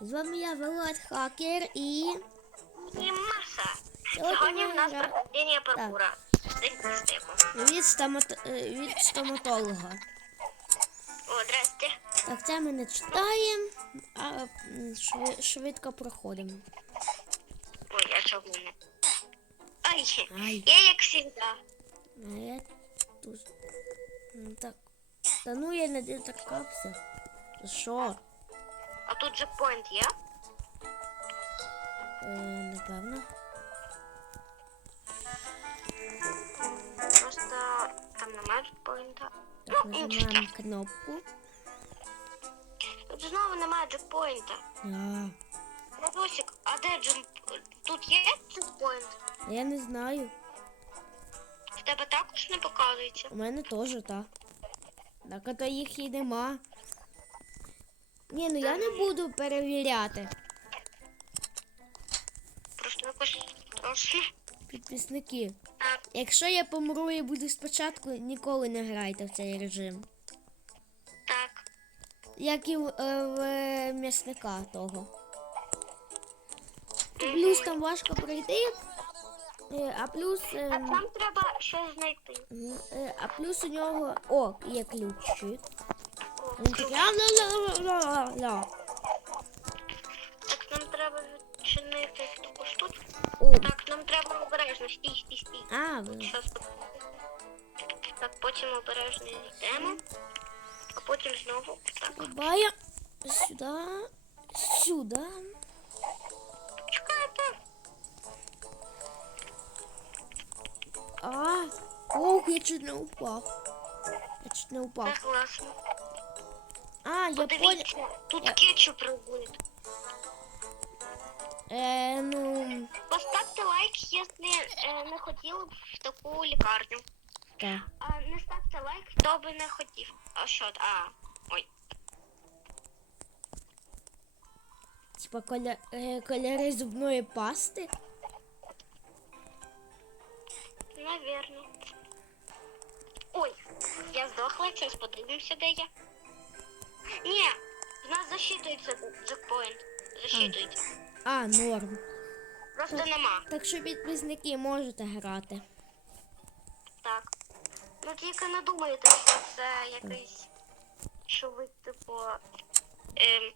З вами я, Влад Хакер, і І Маша. Сьогодні в нас проходження паркура. Від, стомат... е, від стоматолога. О, здрасте. Так, це ми не читаємо, а м, швидко проходимо. Ой, а чого не? Ай, Ай. я як завжди. А я тут. Так. Та ну я не доторкався. Та Що? А тут джекпоінт є? Е, напевно. Просто там немає джекпоінта. Так, Ну, інші нажимаємо кнопку. Тут знову немає джекпоінта. А, Владосик, а де джемп... Тут є джекпоінт? я не знаю. В тебе також не показується? У мене теж так. Так, а то їх і нема. Ні, ну я не буду перевіряти. Просто якось. Підписники. Якщо я помру і буду спочатку, ніколи не грайте в цей режим. так. Як і в, е, в м'ясника того. Плюс там важко пройти, е, а плюс. е, А нам треба щось знайти. а плюс у нього. О, є ключик. Він такий. «Ла-ла-ла-ла-ла-ла». Так, нам треба відчинити таку штуку. О, Так, нам треба обережно. Стій, стій, стій. а, ви- Щас. Так, потім обережно йдемо. А потім знову так. Бая. Сюди. Сюди. Чекайте. А. Ох, я чуть не упав. Я чуть не упав. Це класно. А, я понял. Подивіться, тут Я- кетчуп робить. Е, ну. Поставте лайк, якщо е, не хотіли б в таку лікарню. Так. А не ставте лайк, хто би не хотів. А що? А, ой. Типа коля... е, кольори зубної пасти. Наверно. Ой, я здохла, зараз подивимося, де я. Ні, в нас засчитується джекпоінт. Засчитується. А, норм. Просто нема. Так що підписники можете грати. Так. Ну тільки не думайте, що це якийсь. Що ви, типу, ем,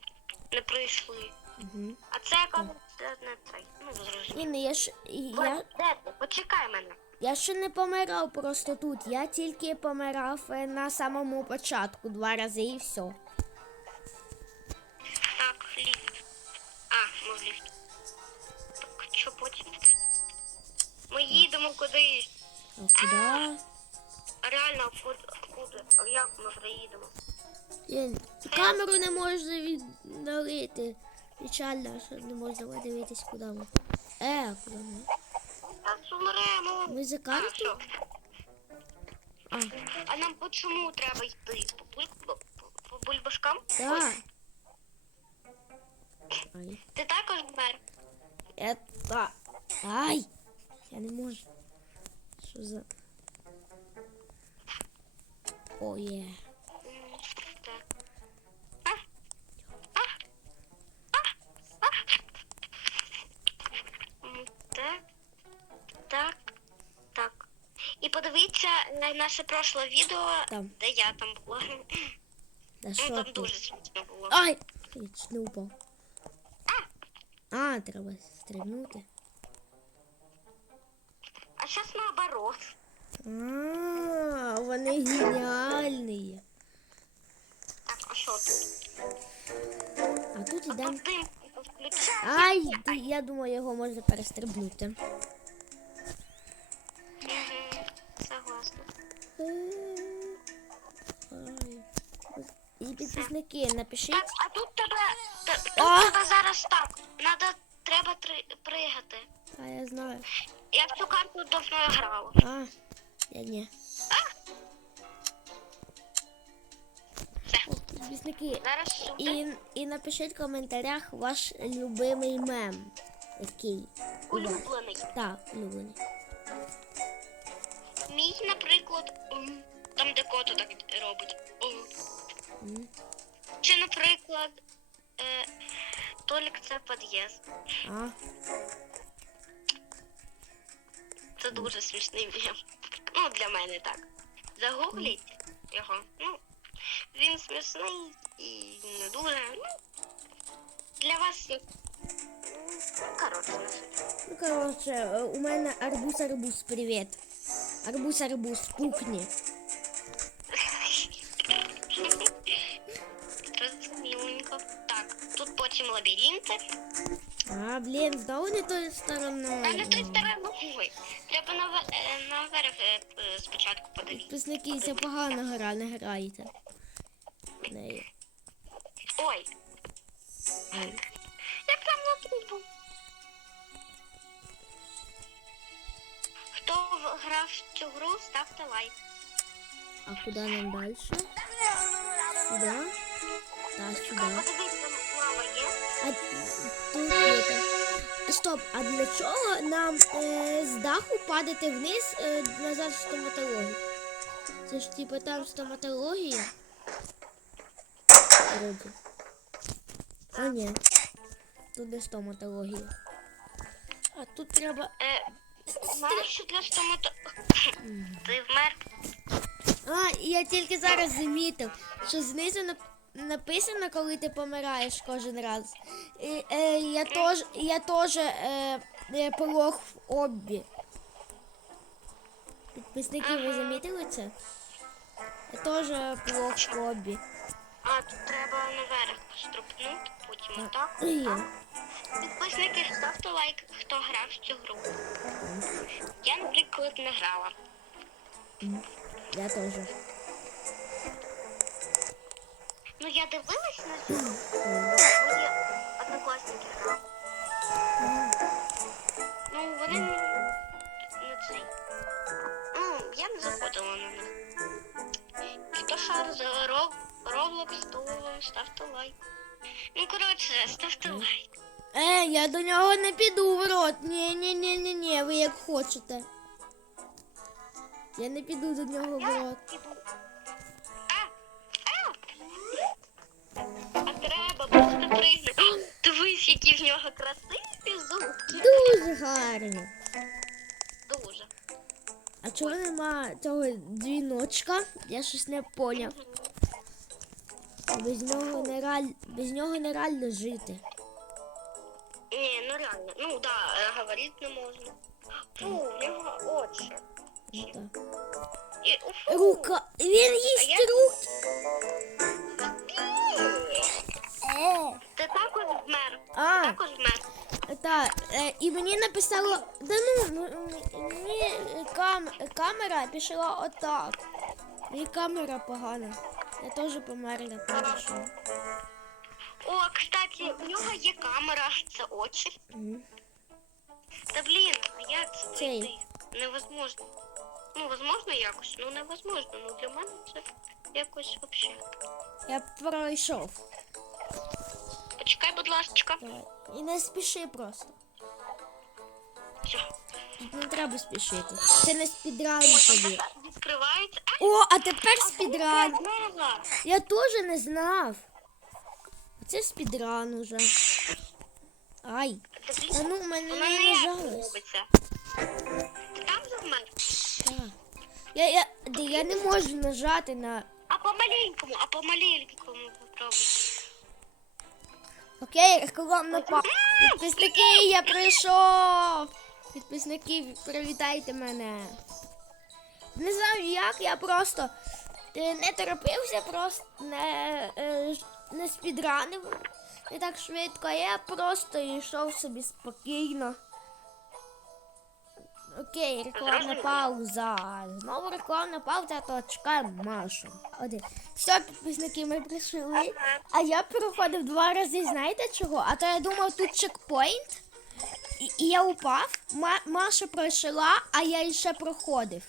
не прийшли. Угу. А це кажеться не цей. Ну, зрозуміло. Ні, ну я ж я? Почекай мене. я ще не помирав просто тут. Я тільки помирав е, на самому початку два рази і все. Їдемо кудись. А куди? Реально, куди? куди? А як ми приїдемо? Я камеру не можна віддалити. Печально, що не можна подивитись, куди ми. Е, куди ми? Та зумремо. Ми за карту? А, А нам по чому треба йти? По, по, по бульбашкам? так. Ай. Ти також вмер? Это... Ай! Я не можу. Що за... О, є. Так. Так. І подивіться на наше прошле відео, Там. де я там була. Да Ну що там тут? дуже смішно було. Ай! Я чуть не упав. А, треба стрибнути. Зараз наоборот. А, вони геніальні. Так, а що тут? А тут А тут дим. Ай, ти- я думаю, його можна перестрибнути. Мгм, Согласна. Ай. І підписники, напишіть. Так, а тут тебе, тут А! тебе зараз так. Надо, треба три, пригати. А я знаю. Я в цю карту давно грала. А, я ні. О, Підписники. Зараз сюди. І, і напишіть в коментарях ваш любимий мем. Який? у вас. Улюблений. Так, улюблений. Мій, наприклад, м, там де кото так робить. М. М. Чи, наприклад, е, Толік це під'їзд. А, Це дуже смішний мем. Ну, для мене так. Загугліть його. Ну, він смішний і не дуже. Ну, для вас як. ну, Коротше, ну коротше, у мене арбуз арбуз, привіт. Арбуз арбуз, пукні. Розуміленько. Так, тут потім лабіринти. А, блін, знову не тою А стороною. не той стороною. Треба наве- е, наверх е, е, спочатку подивитися. Підписники, це погана гра, не грайте. в неї. Ой, Ой. я прям на трубу. Хто грав в цю гру, ставте лайк. А куди нам далі? Сюди? Так, сюди. Лава є. А є там. Стоп, а для чого нам е, з даху падати вниз е, назад в стоматологію? Це ж типу там стоматологія. Вроді. А ні. Тут не стоматологія. А тут треба. Е, знаєш, що для стомато... Ти вмер? А, я тільки зараз замітив, що знизу нап- написано, коли ти помираєш кожен раз. Е, я теж, я теж е, е, полог в оббі. Підписники, ви замітили це? Я теж полог в оббі. А, тут треба наверх струпнути, потім отак. Підписники, ставте лайк, хто грав в цю гру. Я, наприклад, не грала. Я теж. Ну, я дивилась на цю. Мої однокласники грали. Ну, вони не, цей. Ну, я не заходила на них. Хто шар за Роб... Roblox, то ставте лайк. Ну, коротше, ставте лайк. Е, я до нього не піду в рот. Ні, ні, ні, ні, ні, ви як хочете. Я не піду до нього в Я рот. Гарно. Дуже. А чого нема цього дзвіночка? Я щось не поняв. Без нього нереально, без нього нереально жити. Ні, ну реально. Ну да, е, говорити не можна. Фу, в нього очі. Ну, так. І, фу. Рука. Він їсть я- руки. Е. Ти також вмер. А, Також вмер. Так. Е, і мені написало, да ну, ну, мені кам, камера пішла отак. І камера погана. Я теж померла першого. О, кстати, у нього є камера, це очі. Мгм. Та блін, а як це Цей. Невозможно. Ну, возможно якось, ну невозможно. Ну для мене це якось вообще. Я пройшов. Ласка. І не спіши просто. Все. Тут не треба спішити. Це не спідран тобі. Відкривається. О, а тепер спідран. я. Теж не знав. Це спідран уже. Ай. Та ну, в мене не не нажалось. Ти там завмер? Так. Я, я, я не можу нажати на. А по маленькому, а по маленькому попробуй. Окей, рекламна па. Підписники, я прийшов. Підписники, привітайте мене. Не знаю як, я просто е, не торопився, просто не, е, не спідранив не так швидко. Я просто йшов собі спокійно. Окей, рекламна пауза. Знову рекламна пауза, то чекаємо Машу. Один. Все, підписники, ми прийшли. А я проходив два рази, знаєте чого? А то я думав, тут чекпоінт. І, і я упав. Ма- Маша пройшла, а я ще проходив.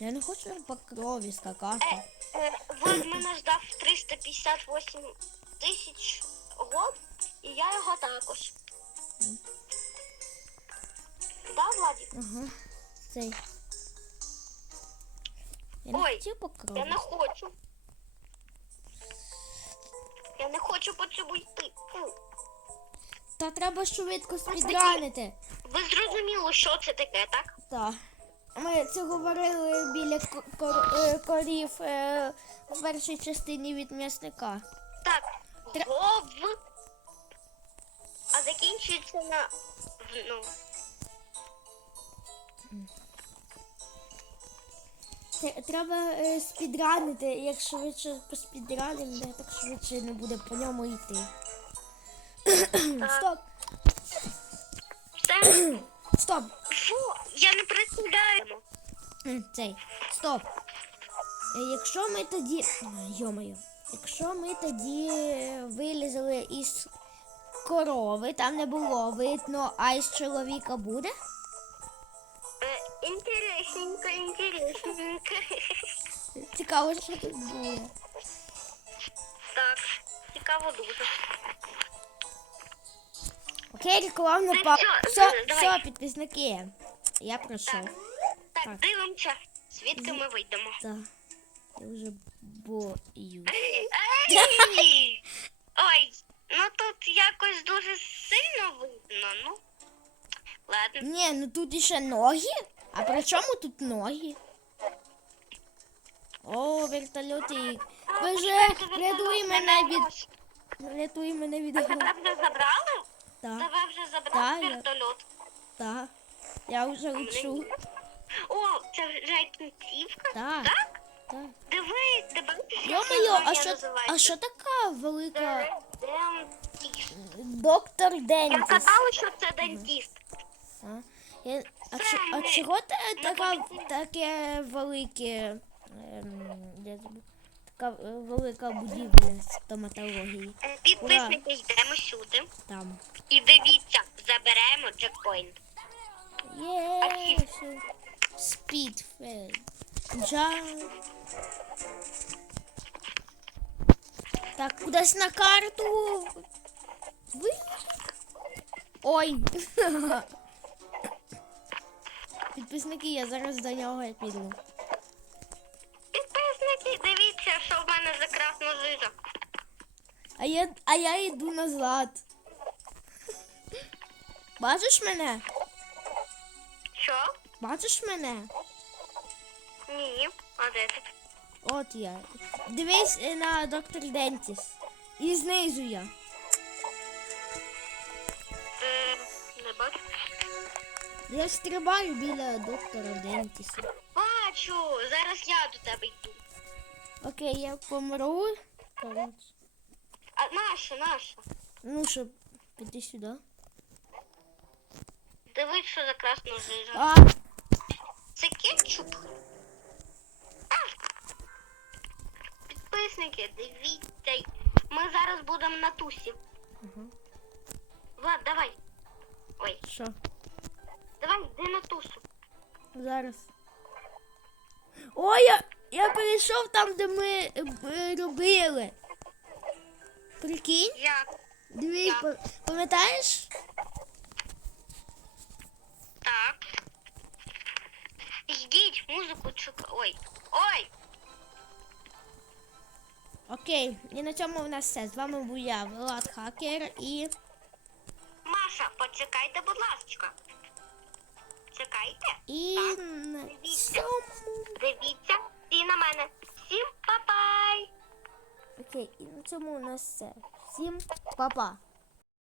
Я не хочу по крові скакати. Е, е, Влад мене ждав 358 тисяч год, і я його також. Да, Владик? Ага. Цей. Я Ой, хотів по Я не хочу. Я не хочу по цьому йти. Фу. Та треба швидко спідранити. Ви зрозуміли, що це таке, так? Так. Ми це говорили біля ко- кор- е, корів е, в першій частині від м'ясника. Так. Тр- Гов. А закінчується на. в- Ну. Треба е, спідранити. Як швидше поспідранимо, так швидше не буде по ньому йти. Стоп! Стоп! Фу, я не представляю. М, Цей. Стоп. Е, Якщо ми тоді. Йомаю. Якщо ми тоді е, вилізли із корови, там не було видно, а із чоловіка буде? Е, Інтересненько, інтересненько. Цікаво, що тут буде. Так, цікаво дуже. Окей, рекламна Ну па. що, Все, давай. все, підписники. Я пройшов. Так, Так. дивимося, звідки ми вийдемо. Так. Я вже бою. Ай! Ой, ну тут якось дуже сильно видно, ну. Ладно. Ні, ну тут іще ноги. А при чому тут ноги? О, вертольоти. Боже, рятуй мене від. Рятуй мене від Тебе вже забрали? Так, Тебе вже забрав Так, я- вертольот. так. Я вже лечу. О, це вже кінцівка? Так, Так? так. Диви, ти бачиш, як Йо-моє, а що, а що така велика Дентіст. доктор Я Дентіс? казала, що це дентіст. А, я, а, Це чи, а чого та, ми така, таке велике, ем, така е, велика будівля стоматології Е, Підписники, йдемо сюди. там? І дивіться, заберемо джекпоінт. Є, спід, джамп. Так, кудись на карту. Ви? Ой. Підписники, я зараз до нього піду. Підписники, дивіться, що в мене за красна жижа. А я, а я йду назад. Бачиш мене? Що? Бачиш мене? Ні. А де ти? От я. Дивись на доктор Дентіс. І знизу я. Е, не бачу. Я стрибаю біля доктора Дентіса. Бачу, зараз я до тебе йду. Окей, я помру. А наша, наша. Ну що, піди сюди. Дивись, що за красна жижа. А, Це кетчуп. А! Підписники, дивіться. Ми зараз будемо на тусі. Влад, давай. Ой, що? Давай, йди на тусу. Зараз. О, я, я перейшов там, де ми е, е, робили. Прикинь? Як? Дивись, Я. па- пам'ятаєш? Так. Йдіть, музику чука. Ой. Ой! Окей, і на цьому в нас все. З вами був я, Влад Хакер і. Маша, почекайте, будь ласка. Чекайте. І Так, дивіться. цьому. Дивіться і на мене. Всім па-пай! Окей, і на цьому у нас все. Всім па-па.